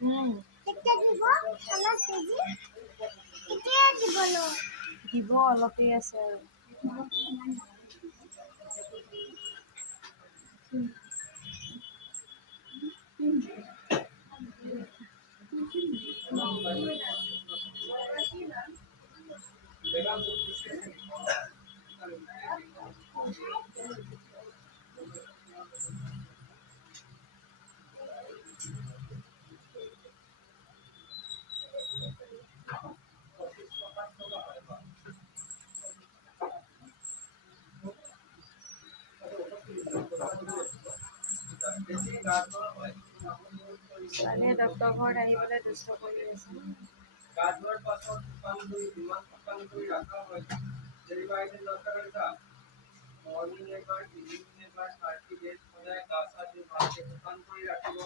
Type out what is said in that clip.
উম কেতিয়া দিব খানা কেজি কেতিয়া দিবনো দিব অলপেই আছে আৰু ছোৱালীয়ে ডক্তৰ ঘৰত আহি পেলাই দুষ্ট কৰি আছে। গা ধোৱাৰ পাছত শুকান কৰি যিমান শুকান কৰি ৰখা হয় যেনিবা এদিন দৰকাৰ মৰ্নিং এবাৰ ইভিনিং এবাৰ 30 ডেজ সদায় গা চা ধুই ভালকে শুকান কৰি ৰাখিব।